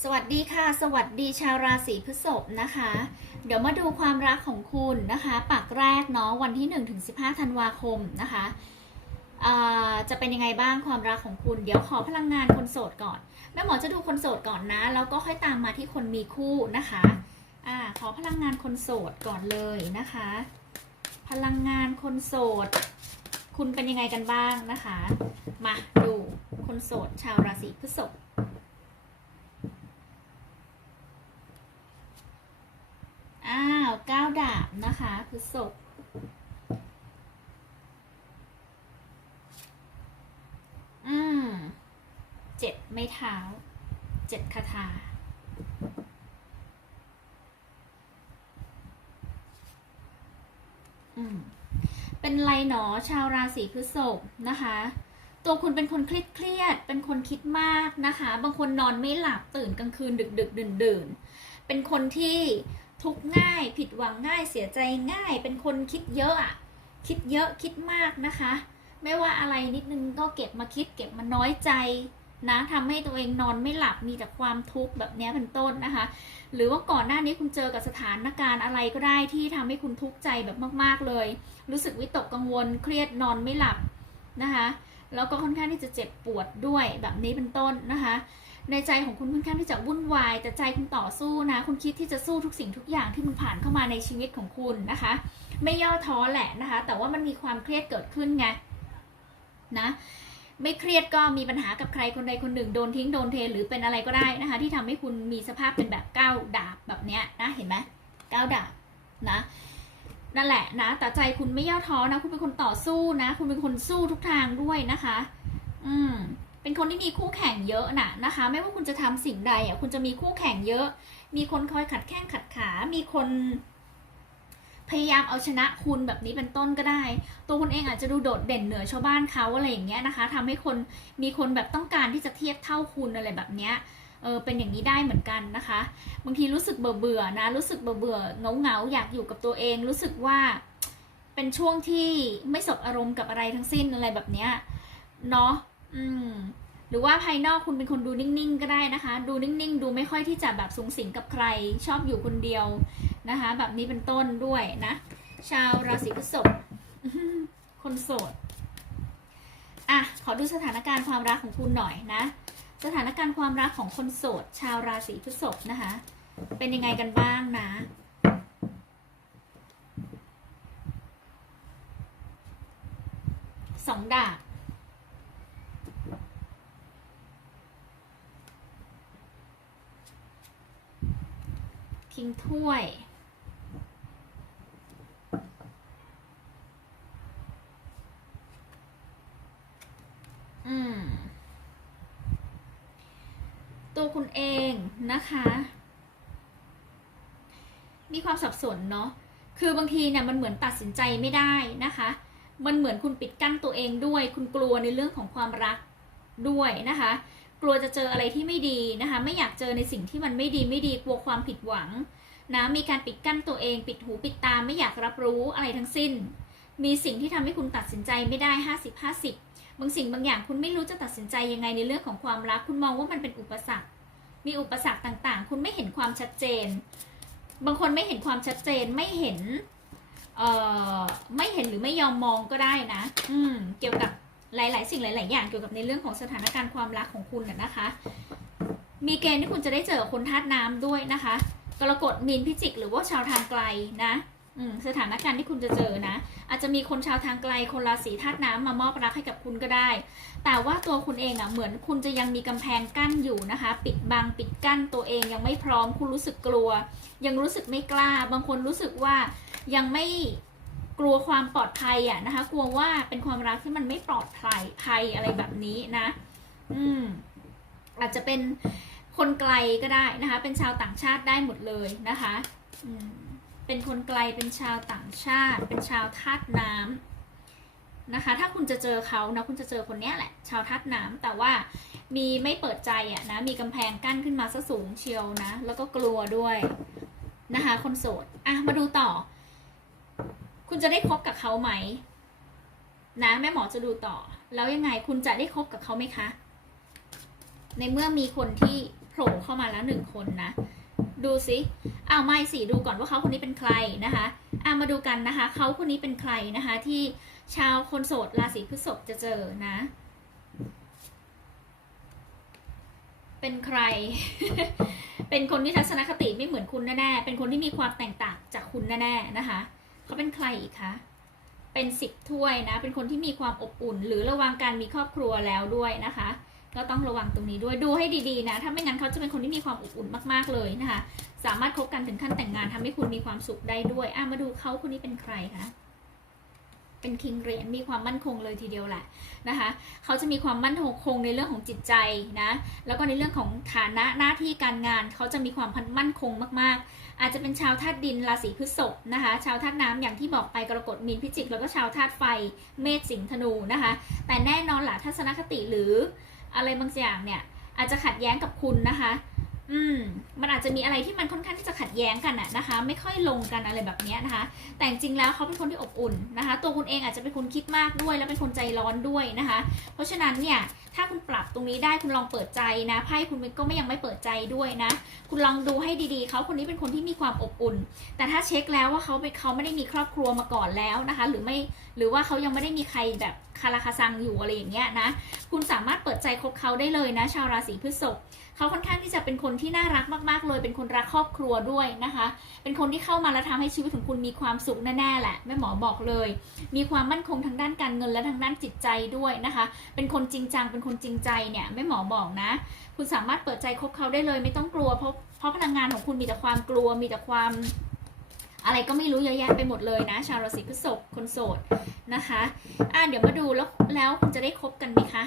สวัสดีค่ะ สวัสดีชาวราศีพฤษภนะคะ เดี๋ยวมาดูความรักของคุณนะคะปากแรกเนาะวันที่1ถึง15ธันวาคมนะคะจะเป็นยังไงบ้างความรักของคุณ เดี๋ยวขอพลังงานคนโสดก่อนแม่หมอจะดูคนโสดก่อนนะ แล้วก็ค่อยตามมาที่คนมีคู่นะคะอ่าขอพลังงานคนโสดก่อนเลยนะคะ พลังงานคนโสด คุณเป็นยังไงกันบ้างนะคะ มาดูคนโสดชาวราศีพฤษภ อ้าวก้าว ดาบนะคะพฤษภอืมเจ็ดไม้เท้า เจ็ดคาถาอืมเป็นไรหนอชาวราศีพฤษภนะคะ ตัวคุณเป็นคนเครียดเครียดๆเป็นคนคิดมากนะคะ บางคนนอนไม่หลับตื่นกลางคืนดึกดึกดื่นดื่นๆเป็นคนที่ ทุกง่าย ผิดหวังง่ายเสียใจง่าย เป็นคนคิดเยอะอะคิดเยอะคิดมากนะคะ ไม่ว่าอะไรนิดนึงก็เก็บมาคิด เก็บมาน้อยใจนะทำให้ตัวเองนอนไม่หลับมีแต่ความทุกข์แบบนี้เป็นต้นนะคะ หรือว่าก่อนหน้านี้คุณเจอกับสถานการณ์อะไรก็ได้ที่ทำให้คุณทุกข์ใจแบบมาก ๆเลย รู้สึกวิตกกังวลเครียดนอนไม่หลับนะคะแล้วก็ค่อนข้างที่จะเจ็บปวดด้วยแบบนี้เป็นต้นนะคะ ในใจของคุณค่อนข้างที่จะวุ่นวาย แต่ใจคุณต่อสู้นะ คุณคิดที่จะสู้ทุกสิ่งทุกอย่างที่มันผ่านเข้ามาในชีวิตของคุณนะคะ ไม่ย่อท้อแหละนะคะ แต่ว่ามันมีความเครียดเกิดขึ้นไงนะไม่เครียดก็มีปัญหากับใครคนใดคนหนึ่งโดนทิ้งโดนเทหรือเป็นอะไรก็ได้นะคะ ที่ทำให้คุณมีสภาพเป็นแบบก้าวดาบแบบเนี้ยนะเห็นไหมก้าวดาบนะนั่นแหละนะแต่ใจคุณไม่ย่อท้อนะ คุณเป็นคนต่อสู้นะ คุณเป็นคนสู้ทุกทางด้วยนะคะ อืม เป็นคนที่มีคู่แข่งเยอะนะนะคะ ไม่ว่าคุณจะทำสิ่งใดอะคุณจะมีคู่แข่งเยอะ มีคนคอยขัดแข้งขัดขา มีคนพยายามเอาชนะคุณแบบนี้เป็นต้นก็ได้ ตัวคุณเองอาจจะดูโดดเด่นเหนือชาวบ้านเขาอะไรอย่างเงี้ยนะคะทำให้คนมีคนแบบต้องการที่จะเทียบเท่าคุณอะไรแบบเนี้ยเออเป็นอย่างนี้ได้เหมือนกันนะคะ บางทีรู้สึกเบื่อเบื่อๆนะ รู้สึกเบื่อเบื่อเงาเงาๆอยากอยู่กับตัวเอง รู้สึกว่าเป็นช่วงที่ไม่สบอารมณ์กับอะไรทั้งสิ้นอะไรแบบเนี้ยเนาะอืม หรือว่าภายนอกคุณเป็นคนดูนิ่งๆ ก็ได้นะคะ ดูนิ่งๆ ดูไม่ค่อยที่จะแบบสูงสิงกับใคร ชอบอยู่คนเดียวนะคะ แบบนี้เป็นต้นด้วยนะ ชาวราศีพฤษภคนโสดอะขอดูสถานการณ์ความรักของคุณหน่อยนะ สถานการณ์ความรักของคนโสด ชาวราศีพฤษภนะคะ เป็นยังไงกันบ้างนะสองดาบิงถ้วย อืม ตัวคุณเองนะคะ มีความสับสนเนาะ คือบางทีเนี่ยมันเหมือนตัดสินใจไม่ได้นะคะ มันเหมือนคุณปิดกั้นตัวเองด้วย คุณกลัวในเรื่องของความรักด้วยนะคะ กลัวจะเจออะไรที่ไม่ดีนะคะ ไม่อยากเจอในสิ่งที่มันไม่ดีไม่ดีกลัวความผิดหวังนะมีการปิดกั้นตัวเอง ปิดหูปิดตาไม่อยากรับรู้อะไรทั้งสิ้น มีสิ่งที่ทำให้คุณตัดสินใจไม่ได้ 50 50 บางสิ่งบางอย่างคุณไม่รู้จะตัดสินใจยังไงในเรื่องของความรัก คุณมองว่ามันเป็นอุปสรรค มีอุปสรรคต่างๆ คุณไม่เห็นความชัดเจน บางคนไม่เห็นความชัดเจนไม่เห็นเอ่อไม่เห็นหรือไม่ยอมมองก็ได้นะ อืมเกี่ยวกับ หลาย ๆ สิ่งหลาย ๆ อย่างเกี่ยวกับในเรื่องของสถานการณ์ความรักของคุณน่ะนะคะ มีเกณฑ์ที่คุณจะได้เจอคนธาตุน้ำด้วยนะคะกรกฎมีนพิจิก หรือว่าชาวทางไกลนะสถานการณ์ที่คุณจะเจอนะ อาจจะมีคนชาวทางไกล คนราศีธาตุน้ำมามอบรักให้กับคุณก็ได้ แต่ว่าตัวคุณเองอะเหมือนคุณจะยังมีกำแพงกั้นอยู่นะคะ ปิดบังปิดกั้นตัวเองยังไม่พร้อม คุณรู้สึกกลัว ยังรู้สึกไม่กล้า บางคนรู้สึกว่ายังไม่ ลัวความปลอดภัยอะนะคะ กลัวว่าเป็นความรักที่มันไม่ปลอดภัยภัยอะไรแบบนี้นะอืมอาจจะเป็นคนไกลก็ได้นะคะ เป็นชาวต่างชาติได้หมดเลยนะคะอืมเป็นคนไกลเป็นชาวต่างชาติ เป็นชาวธาตุน้ำนะคะ ถ้าคุณจะเจอเขานะคุณจะเจอคนนี้แหละ ชาวธาตุน้ำแต่ว่ามีไม่เปิดใจอะนะ มีกำแพงกั้นขึ้นมาซะสูงเชียวนะ แล้วก็กลัวด้วยนะคะ คนโสด อะ มาดูต่อ คุณจะได้คบกับเขาไหมนะแม่หมอจะดูต่อ แล้วยังไงคุณจะได้คบกับเขาไหมคะ ในเมื่อมีคนที่โผล่เข้ามาแล้วหนึ่งคนนะ ดูสิอ้าวไม่สิดูก่อนว่าเขาคนนี้เป็นใครนะคะอ่ามาดูกันนะคะ เขาคนนี้เป็นใครนะคะ ที่ชาวคนโสดราศีพฤษภจะเจอนะ เป็นใคร เป็นคนที่ทัศนคติไม่เหมือนคุณแน่ๆ เป็นคนที่มีความแตกต่างจากคุณแน่ๆนะคะ เขาเป็นใครอีกคะ เป็นสิบถ้วยนะ เป็นคนที่มีความอบอุ่น หรือระวังการมีครอบครัวแล้วด้วยนะคะ ก็ต้องระวังตรงนี้ด้วย ดูให้ดีๆนะ ถ้าไม่งั้นเขาจะเป็นคนที่มีความอบอุ่นมากๆเลยนะคะ สามารถคบกันถึงขั้นแต่งงานทำให้คุณมีความสุขได้ด้วย อะมาดูเขาคนนี้เป็นใครคะเป็นคิงเหรียญมีความมั่นคงเลยทีเดียวแหละนะคะเขาจะมีความมั่นคงในเรื่องของจิตใจนะแล้วก็ในเรื่องของฐานะหน้าที่การงานเขาจะมีความมั่นคงมาก ๆ อาจจะเป็นชาวธาตุดินราศีพฤษภนะคะ ชาวธาตุน้ำอย่างที่บอกไปกรกฎมีนพิจิก แล้วก็ชาวธาตุไฟเมษสิงห์ธนูนะคะ แต่แน่นอนหล่ะทัศนคติหรืออะไรบางอย่างเนี่ยอาจจะขัดแย้งกับคุณนะคะ อืมมันอาจจะมีอะไรที่มันค่อนข้างที่จะขัดแย้งกันอะนะคะ ไม่ค่อยลงกันอะไรแบบนี้นะคะ แต่จริงแล้วเขาเป็นคนที่อบอุ่นนะคะ ตัวคุณเองอาจจะเป็นคนคิดมากด้วย แล้วเป็นคนใจร้อนด้วยนะคะ เพราะฉะนั้นเนี่ยถ้าคุณปรับตรงนี้ได้คุณลองเปิดใจนะไพ่คุณก็ไม่ยังไม่เปิดใจด้วยนะ คุณลองดูให้ดีๆเขาคนนี้เป็นคนที่มีความอบอุ่น แต่ถ้าเช็คแล้วว่าเขาเขาไม่ได้มีครอบครัวมาก่อนแล้วนะคะ หรือไม่หรือว่าเขายังไม่ได้มีใครแบบคาราคาซังอยู่อะไรอย่างเงี้ยนะ คุณสามารถเปิดใจคบเขาได้เลยนะ ชาวราศีพฤษภเขาค่อนข้างที่จะเป็นคนที่น่ารักมาก ๆ เลย เป็นคนรักครอบครัวด้วยนะคะ เป็นคนที่เข้ามาแล้วทำให้ชีวิตของคุณมีความสุขแน่ๆแหละแม่หมอบอกเลย มีความมั่นคงทางด้านการเงินและทางด้านจิตใจด้วยนะคะ เป็นคนจริงจัง เป็นคนจริงใจเนี่ยแม่หมอบอกนะ คุณสามารถเปิดใจคบเขาได้เลย ไม่ต้องกลัวเพราะเพราะพลังงานของคุณมีแต่ความกลัวมีแต่ความ อะไรก็ไม่รู้เยอะแยะไปหมดเลยนะ ชาวราศีพฤษภคนโสดนะคะอะเดี๋ยวมาดูแล้วแล้วคุณจะได้คบกันไหมคะ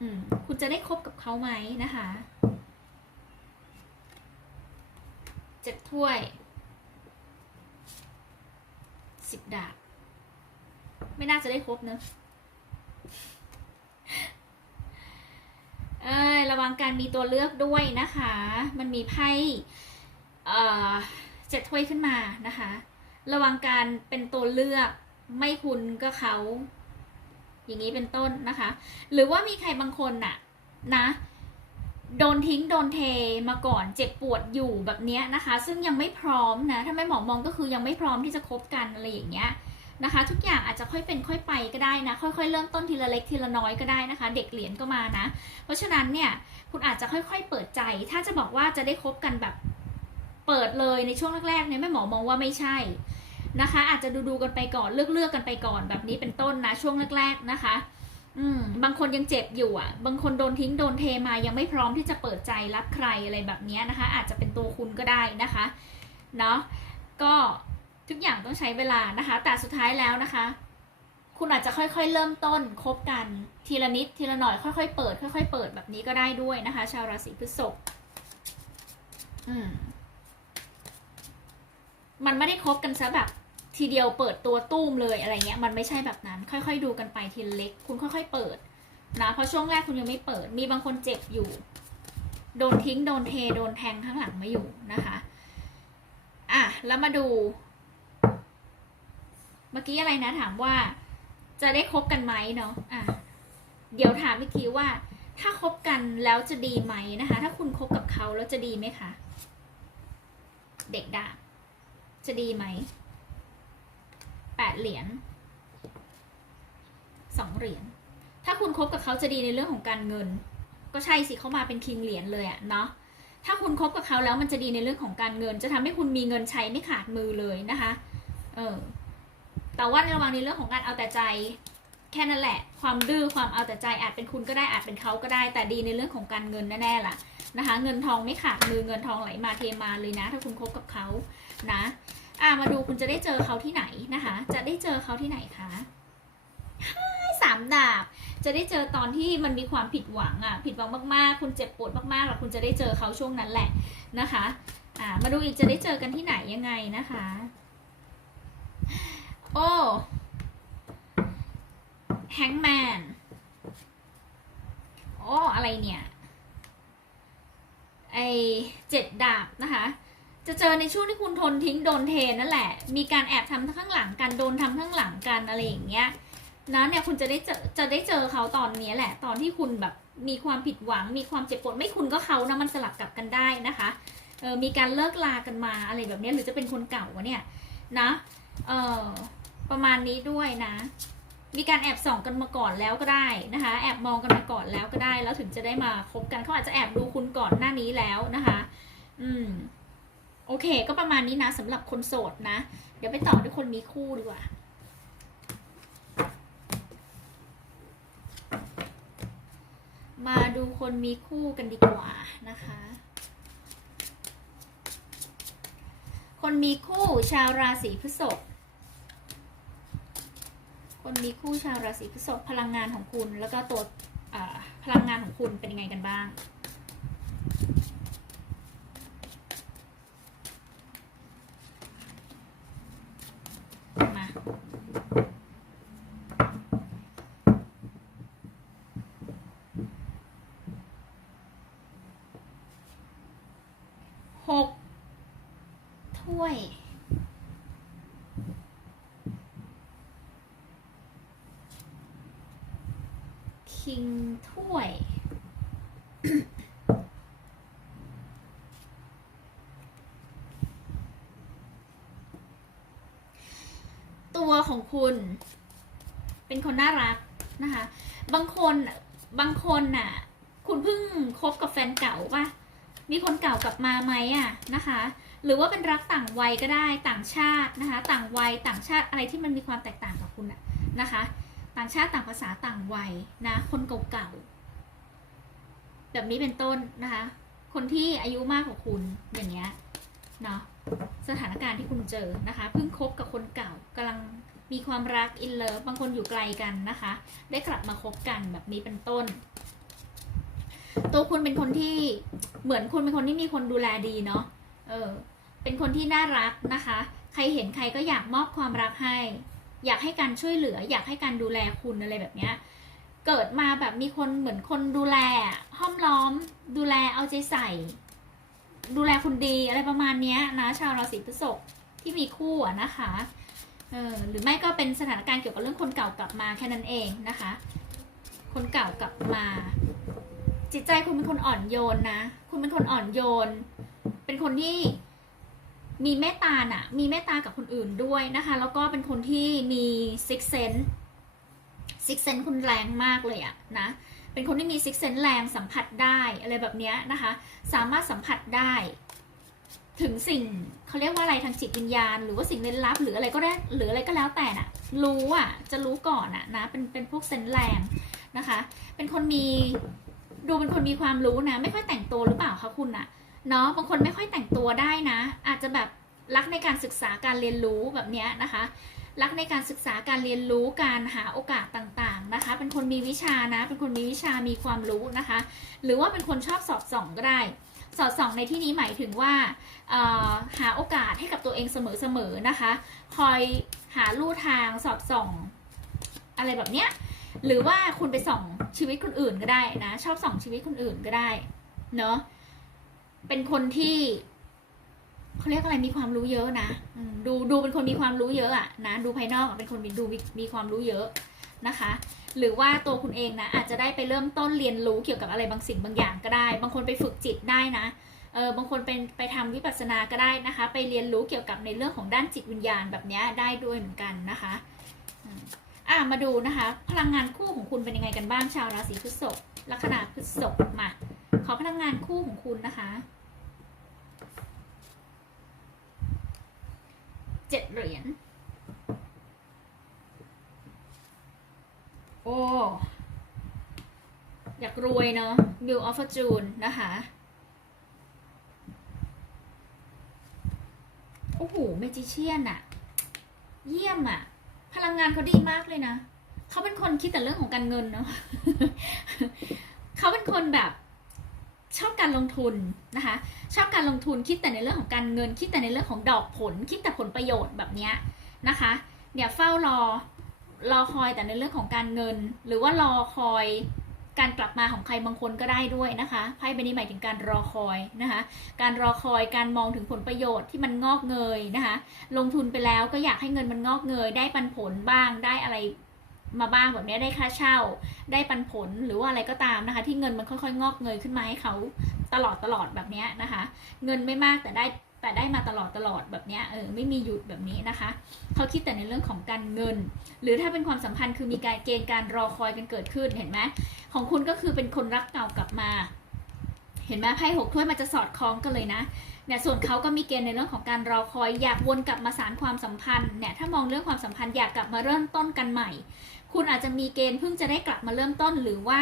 อืมคุณจะได้คบกับเขาไหมนะคะเจ็ดถ้วยสิบดาบไม่น่าจะได้คบเนอะเอ้ยระวังการมีตัวเลือกด้วยนะคะ มันมีไพ่เอ่อ เจ็ดถ้วยขึ้นมานะคะ ระวังการเป็นตัวเลือกไม่คุณก็เขา อย่างนี้เป็นต้นนะคะ หรือว่ามีใครบางคนน่ะนะโดนทิ้งโดนเทมาก่อนเจ็บปวดอยู่แบบนี้นะคะ ซึ่งยังไม่พร้อมนะถ้าไม่หมอมองก็คือยังไม่พร้อมที่จะคบกันอะไรอย่างเงี้ยนะคะ ทุกอย่างอาจจะค่อยเป็นค่อยไปก็ได้นะ ค่อยๆ เริ่มต้นทีละเล็กทีละน้อยก็ได้นะคะ เด็กเหรียญก็มานะ เพราะฉะนั้นเนี่ยคุณอาจจะค่อยๆเปิดใจ ถ้าจะบอกว่าจะได้คบกันแบบ เปิดเลยในช่วงแรกๆเนี่ยแม่หมอมองว่าไม่ใช่นะคะ อาจจะดูดูกันไปก่อนเลือกเลือกกันไปก่อนแบบนี้เป็นต้นนะช่วงแรกๆนะคะ อืมบางคนยังเจ็บอยู่อะ บางคนโดนทิ้งโดนเทมายังไม่พร้อมที่จะเปิดใจรับใครอะไรแบบนี้นะคะ อาจจะเป็นตัวคุณก็ได้นะคะเนาะก็ทุกอย่างต้องใช้เวลานะคะ แต่สุดท้ายแล้วนะคะ คุณอาจจะค่อยๆ เริ่มต้นคบกันทีละนิดทีละหน่อยค่อยๆเปิด ค่อย ๆ เปิดแบบนี้ก็ได้ด้วยนะคะ ชาวราศีพฤษภอืม มันไม่ได้คบกันซะแบบทีเดียวเปิดตัวตุ้มเลยอะไรเงี้ย มันไม่ใช่แบบนั้น ค่อยๆ ดูกันไปทีเล็ก คุณค่อยๆ เปิดนะเพราะช่วงแรกคุณยังไม่เปิด มีบางคนเจ็บอยู่ โดนทิ้งโดนเทโดนแทงข้างหลังมาอยู่นะคะอะแล้วมาดู เมื่อกี้อะไรนะถามว่า จะได้คบกันไหมเนาะอะเดี๋ยวถามอีกทีว่า ถ้าคบกันแล้วจะดีไหมนะคะ ถ้าคุณคบกับเขาแล้วจะดีไหมคะ เด็กด่า จะดีไหมแปดเหรียญสองเหรียญถ้าคุณคบกับเขาจะดีในเรื่องของการเงิน ก็ใช่สิเขามาเป็นคิงเหรียญเลยอะเนาะถ้าคุณคบกับเขาแล้วมันจะดีในเรื่องของการเงิน จะทำให้คุณมีเงินใช้ไม่ขาดมือเลยนะคะเออแต่ว่าระวังในเรื่องของการเอาแต่ใจ แค่นั้นแหละ ความดื้อความเอาแต่ใจอาจเป็นคุณก็ได้อาจเป็นเขาก็ได้ แต่ดีในเรื่องของการเงินแน่ๆล่ะ นะคะ เงินทองไม่ขาดมือเงินทองไหลมาเทมาเลยนะ ถ้าคุณคบกับเขานะอ่ามาดูคุณจะได้เจอเขาที่ไหนนะคะ จะได้เจอเขาที่ไหนคะสามดาบ จะได้เจอตอนที่มันมีความผิดหวังอะ ผิดหวังมากๆ คุณเจ็บปวดมากๆแล้วคุณจะได้เจอเขาช่วงนั้นแหละนะคะ อ่า มาดูอีกจะได้เจอกันที่ไหนยังไงนะคะ โอ้แฮงแมนโอ้ อะไรเนี่ย ไอเจ็ดดาบนะคะ จะเจอในช่วงที่คุณทนทิ้งโดนเทนั่นแหละ มีการแอบทำข้างหลังกันโดนทำข้างหลังกันอะไรอย่างเงี้ยนะเนี่ยคุณจะได้เจอจะได้เจอเขาตอนนี้แหละ ตอนที่คุณแบบมีความผิดหวัง มีความเจ็บปวดไม่คุณก็เขานะมันสลับกลับกันได้นะคะเออมีการเลิกลากันมาอะไรแบบนี้หรือจะเป็นคนเก่าวะเนี่ยนะเออประมาณนี้ด้วยนะ มีการแอบส่องกันมาก่อนแล้วก็ได้นะคะ แอบมองกันมาก่อนแล้วก็ได้ แล้วถึงจะได้มาคบกันเขาอาจจะแอบดูคุณก่อนหน้านี้แล้วนะคะ อืม โอเค ก็ประมาณนี้นะสำหรับคนโสดนะ เดี๋ยวไปต่อด้วยคนมีคู่ดีกว่ามาดูคนมีคู่กันดีกว่านะคะ คนมีคู่ชาวราศีพฤษภ คนมีคู่ชาวราศีพฤษภพลังงานของคุณ แล้วก็ตัวพลังงานของคุณเป็นยังไงกันบ้าง มา หกถ้วย คิงถ้วย ตัวของคุณ เป็นคนน่ารักนะคะ บางคนบางคนน่ะ คุณเพิ่งคบกับแฟนเก่าป่ะ มีคนเก่ากลับมาไหมอะนะคะ หรือว่าเป็นรักต่างวัยก็ได้ต่างชาตินะคะ ต่างวัยต่างชาติอะไรที่มันมีความแตกต่างกับคุณอะนะคะ ต่างชาติต่างภาษาต่างวัยนะคนเก่าๆแบบนี้เป็นต้นนะคะ คนที่อายุมากกว่าคุณอย่างเงี้ยเนาะสถานการณ์ที่คุณเจอนะคะเพิ่งคบกับคนเก่ากำลังมีความรักอินเลิฟบางคนอยู่ไกลกันนะคะ ได้กลับมาคบกันแบบนี้เป็นต้น ตัวคุณเป็นคนที่เหมือนคุณเป็นคนที่มีคนดูแลดีเนาะเออเป็นคนที่น่ารักนะคะ ใครเห็นใครก็อยากมอบความรักให้ อยากให้การช่วยเหลือ อยากให้การดูแลคุณอะไรแบบเนี้ยเกิดมาแบบมีคนเหมือนคนดูแลห้อมล้อม ดูแลเอาใจใส่ ดูแลคุณดีอะไรประมาณเนี้ยนะชาวราศีพฤษภที่มีคู่นะคะเออหรือไม่ก็เป็นสถานการณ์เกี่ยวกับเรื่องคนเก่ากลับมาแค่นั้นเองนะคะ คนเก่ากลับมา จิตใจคุณเป็นคนอ่อนโยนนะ คุณเป็นคนอ่อนโยน เป็นคนที่ มีเมตตาน่ะ มีเมตตากับคนอื่นด้วยนะคะ แล้วก็เป็นคนที่มีซิกเซนซิกเซนคุณแรงมากเลยอะนะ เป็นคนที่มีซิกเซนแรงสัมผัสได้อะไรแบบนี้นะคะ สามารถสัมผัสได้ ถึงสิ่งเขาเรียกว่าอะไรทางจิตวิญญาณ หรือว่าสิ่งลึกลับ หรืออะไรก็ได้หรืออะไรก็แล้วแต่น่ะ รู้อะจะรู้ก่อนอะนะ เป็นเป็นพวกเซนส์แรงนะคะ เป็นคนมีดูเป็นคนมีความรู้นะ ไม่ค่อยแต่งตัวหรือเปล่าคะคุณอะ เนาะบางคนไม่ค่อยแต่งตัวได้นะ อาจจะแบบรักในการศึกษาการเรียนรู้แบบเนี้ยนะคะ รักในการศึกษาการเรียนรู้การหาโอกาสต่างๆนะคะ เป็นคนมีวิชานะ เป็นคนมีวิชามีความรู้นะคะ หรือว่าเป็นคนชอบสอดส่องก็ได้ สอดส่องในที่นี้หมายถึงว่าหาโอกาสให้กับตัวเองเสมอๆนะคะ คอยหาลู่ทางสอดส่องอะไรแบบเนี้ยหรือว่าคุณไปส่องชีวิตคนอื่นก็ได้นะ ชอบส่องชีวิตคนอื่นก็ได้เนาะ เป็นคนที่เขาเรียกอะไรมีความรู้เยอะนะดูดูเป็นคนมีความรู้เยอะอะนะดูภายนอกเป็นคนมีดูมีความรู้เยอะนะคะ หรือว่าตัวคุณเองนะอาจจะได้ไปเริ่มต้นเรียนรู้เกี่ยวกับอะไรบางสิ่งบางอย่างก็ได้ บางคนไปฝึกจิตได้นะเออบางคนเป็นไปทำวิปัสสนาก็ได้นะคะ ไปเรียนรู้เกี่ยวกับในเรื่องของด้านจิตวิญญาณแบบนี้ได้ด้วยเหมือนกันนะคะอืมอะมาดูนะคะ พลังงานคู่ของคุณเป็นยังไงกันบ้างชาวราศีพฤษภลัคนาพฤษภมาขอพลังงานคู่ของคุณนะคะ เจ็ดเหรียญ โอ้ อยากรวยเนาะ Mill of Fortune นะคะ โอ้โห เมจิเชียนอะเยี่ยมอะพลังงานเขาดีมากเลยนะ เขาเป็นคนคิดแต่เรื่องของการเงินเนาะ เขาเป็นคนแบบ ชอบการลงทุนนะคะ ชอบการลงทุนคิดแต่ในเรื่องของการเงิน คิดแต่ในเรื่องของดอกผล คิดแต่ผลประโยชน์แบบเนี้ยนะคะเนี่ยเฝ้ารอรอคอยแต่ในเรื่องของการเงิน หรือว่ารอคอยการกลับมาของใครบางคนก็ได้ด้วยนะคะไพ่ใบนี้หมายถึงการรอคอยนะคะ การรอคอยการมองถึงผลประโยชน์ที่มันงอกเงยนะคะ ลงทุนไปแล้วก็อยากให้เงินมันงอกเงย ได้ปันผลบ้างได้อะไร มาบ้างแบบนี้ได้ค่าเช่า ได้ปันผลหรือว่าอะไรก็ตามนะคะ ที่เงินมันค่อยๆ งอกเงยขึ้นมาให้เขาตลอดตลอดแบบนี้นะคะ เงินไม่มากแต่ได้แต่ได้มาตลอดตลอดแบบนี้เออไม่มีหยุดแบบนี้นะคะเขาคิดแต่ในเรื่องของการเงิน หรือถ้าเป็นความสัมพันธ์คือมีการเกณฑ์การรอคอยกันเกิดขึ้นเห็นไหมของคุณก็คือเป็นคนรักเก่ากลับมา เห็นไหมไพ่หกถ้วยมันจะสอดคล้องกันเลยนะเนี่ยส่วนเขาก็มีเกณฑ์ในเรื่องของการรอคอยอยากวนกลับมาสารความสัมพันธ์เนี่ยถ้ามองเรื่องความสัมพันธ์อยากกลับมาเริ่มต้นกันใหม่ คุณอาจจะมีเกณฑ์เพิ่งจะได้กลับมาเริ่มต้นหรือว่า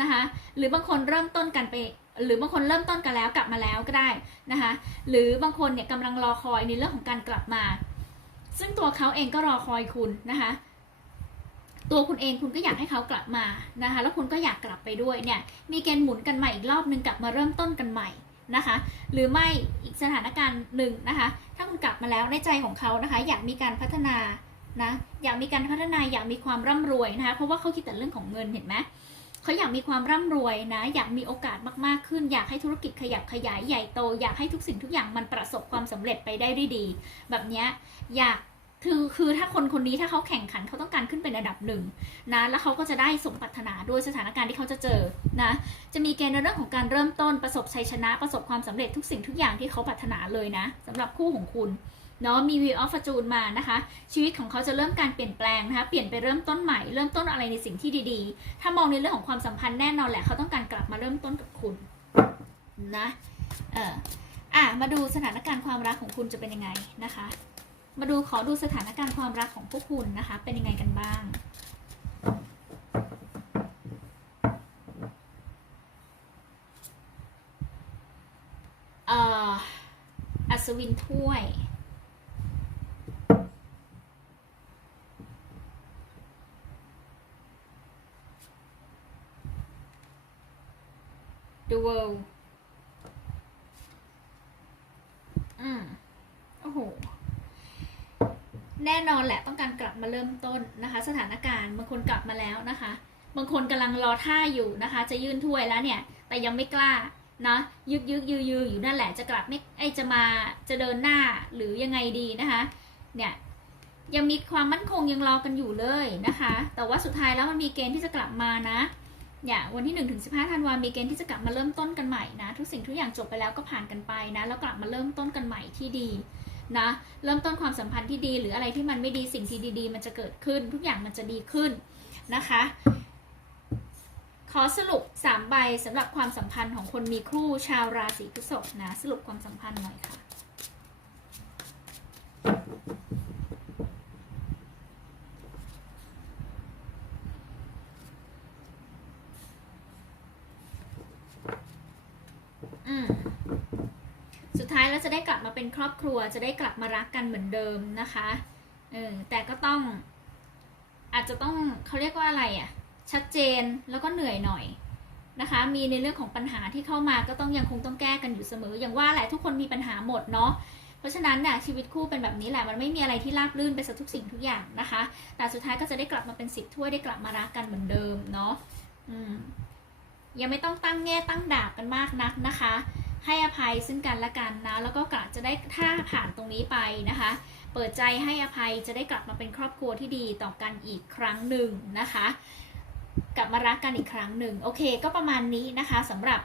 นะคะหรือบางคนเริ่มต้นกันไป หรือบางคนเริ่มต้นกันแล้วกลับมาแล้วก็ได้นะคะหรือบางคนเนี่ยกำลังรอคอยในเรื่องของการกลับมา ซึ่งตัวเขาเองก็รอคอยคุณนะคะตัวคุณเองคุณก็อยากให้เขากลับมานะคะแล้วคุณก็อยากกลับไปด้วยเนี่ยมีเกณฑ์หมุนกันใหม่อีกรอบหนึ่งกลับมาเริ่มต้นกันใหม่นะคะ หรือไม่อีกสถานการณ์หนึ่งนะคะ ถ้าคุณกลับมาแล้วในใจของเขานะคะ อยากมีการพัฒนา นะอยากมีการพัฒนาอยากมีความร่ำรวยนะคะเพราะว่าเขาคิดแต่เรื่องของเงินเห็นไหมเขาอยากมีความร่ำรวยนะ อยากมีโอกาสมากๆขึ้น อยากให้ธุรกิจขยับขยายใหญ่โต อยากให้ทุกสิ่งทุกอย่างมันประสบความสำเร็จไปได้ด้วยดี แบบเนี้ยอยากคือคือถ้าคนคนนี้ถ้าเขาแข่งขันเขาต้องการขึ้นเป็นอันดับหนึ่งนะแล้วเขาก็จะได้สมปรารถนาด้วยสถานการณ์ที่เขาจะเจอนะจะมีเกณฑ์ในเรื่องของการเริ่มต้นประสบชัยชนะประสบความสำเร็จทุกสิ่งทุกอย่างที่เขาปรารถนาเลยนะสำหรับคู่ของคุณ เนาะมีวีออฟฟ r จูนมานะคะ ชีวิตของเขาจะเริ่มการเปลี่ยนแปลงนะคะ เปลี่ยนไปเริ่มต้นใหม่ เริ่มต้นอะไรในสิ่งที่ดีๆ ถ้ามองในเรื่องของความสัมพันธ์แน่นอนแหละ เขาต้องการกลับมาเริ่มต้นกับคุณนะ เอออะ มาดูสถานการณ์ความรักของคุณจะเป็นยังไงนะคะ มาดูขอดูสถานการณ์ความรักของพวกคุณนะคะ เป็นยังไงกันบ้างเอ่ออัศวินถ้วย The World อืม โอ้โห แน่นอนแหละต้องการกลับมาเริ่มต้นนะคะ สถานการณ์บางคนกลับมาแล้วนะคะ บางคนกำลังรอท่าอยู่นะคะ จะยื่นถ้วยแล้วเนี่ยแต่ยังไม่กล้านะยึกยึกยือยืออยู่นั่นแหละจะกลับไม่ไอจะมาจะเดินหน้าหรือยังไงดีนะคะเนี่ยยังมีความมั่นคงยังรอกันอยู่เลยนะคะ แต่ว่าสุดท้ายแล้วมันมีเกณฑ์ที่จะกลับมานะเนี่ยวันที่1นถึงสิธันวามีเกณฑ์ที่จะกลับมาเริ่มต้นกันใหม่นะ ทุกสิ่งทุกอย่างจบไปแล้วก็ผ่านกันไปนะ แล้วกลับมาเริ่มต้นกันใหม่ที่ดี นะเริ่มต้นความสัมพันธ์ที่ดี หรืออะไรที่มันไม่ดีสิ่งที่ดี ๆ มันจะเกิดขึ้น ทุกอย่างมันจะดีขึ้นนะคะ ขอสรุป 3 ใบสำหรับความสัมพันธ์ของคนมีคู่ชาวราศีพฤษภนะสรุปความสัมพันธ์หน่อยค่ะ อืม สุดท้ายแล้วจะได้กลับมา เป็นครอบครัวจะได้กลับมารักกันเหมือนเดิมนะคะเออแต่ก็ต้อง อาจจะต้องเขาเรียกว่าอะไรอะ่ะ ชัดเจนแล้วก็เหนื่อยหน่อยนะคะ มีในเรื่องของปัญหาที่เข้ามาก็ต้องยังคงต้องแก้กันอยู่เสมอ อย่างว่าแหละทุกคนมีปัญหาหมดเนาะเพราะฉะนั้นเนี่ยชีวิตคู่เป็นแบบนี้แหละมันไม่มีอะไรที่ราบรื่นไปซะทุกสิ่งทุกอย่างนะคะ แต่สุดท้ายก็จะได้กลับมาเป็นสิบถ้วยได้กลับมารักกันเหมือนเดิมเนาะอืมยังไม่ต้องตั้งแง่ตั้งดาบกันมากนักนะคะ ให้อภัยซึ่งกันและกันนะ แล้วก็กะจะได้ถ้าผ่านตรงนี้ไปนะคะ เปิดใจให้อภัยจะได้กลับมาเป็นครอบครัวที่ดีต่อกันอีกครั้งหนึ่งนะคะ กลับมารักกันอีกครั้งหนึ่งโอเค ก็ประมาณนี้นะคะสำหรับ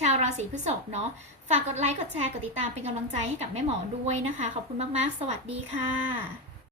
ชาวราศีพฤษภเนาะฝากกดไลค์กดแชร์กดติดตามเป็นกำลังใจให้กับแม่หมอด้วยนะคะ ขอบคุณมาก ๆ สวัสดีค่ะ